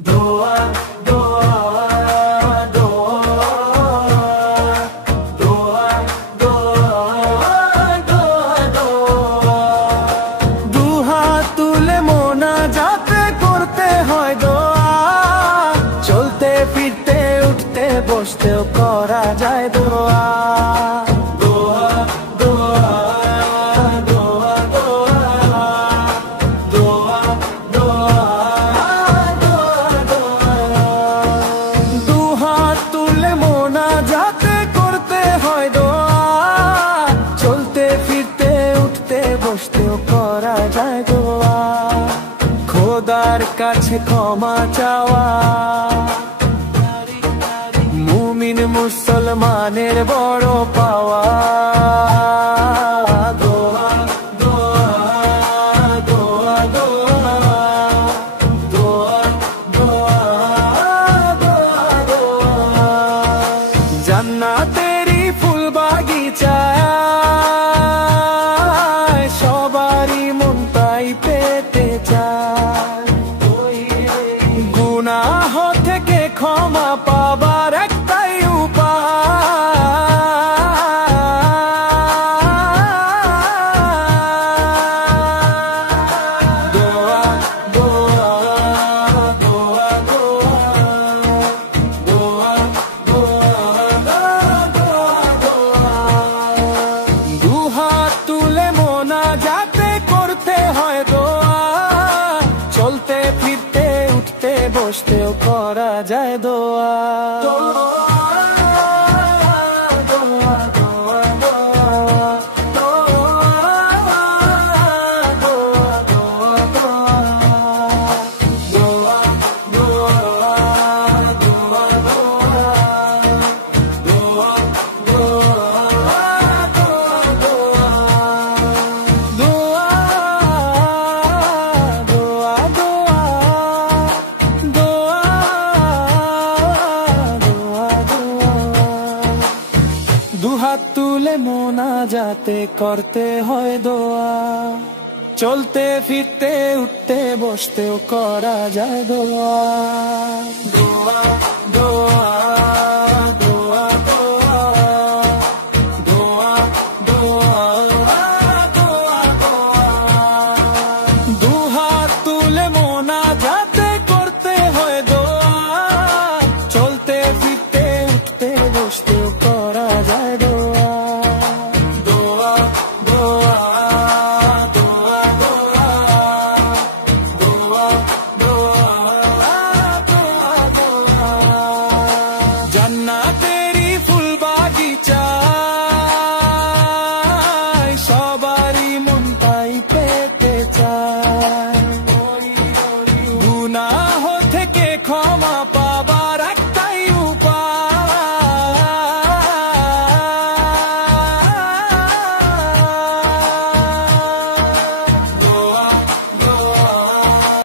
দোয়া দোয়া দোয়া দোয়া দোয়া দুহাত তুলে মোনাজাতে করতে হয় দোয়া চলতে ফিরতে উঠতে বসতেও করা যায় দোয়া খোদার কাছে ক্ষমা চাওয়া মুমিন মুসলমানের বড় পাওয়া দোয়া দোয়া দোয়া দোয়া দোয়া দোয়া দোয়া জান্নাতেরই ফুল বাগিচায় সবারই মন তাই পেতে চায় গুনাহ থেকে ক্ষমা পাবার একটাই উপায় দোয়া দোয়া দোয়া দোয়া দোয়া দোয়া দুহাত তুলে মোনাজাতে করতে হয় দোয়া চলতে ফিরতে উঠতে বসতেও করা যায় দোয়া দুহাত তুলে মোনাজাতে করতে হয় দোয়া চলতে ফিরতে উঠতে বসতেও করা যায় দোয়া দোয়া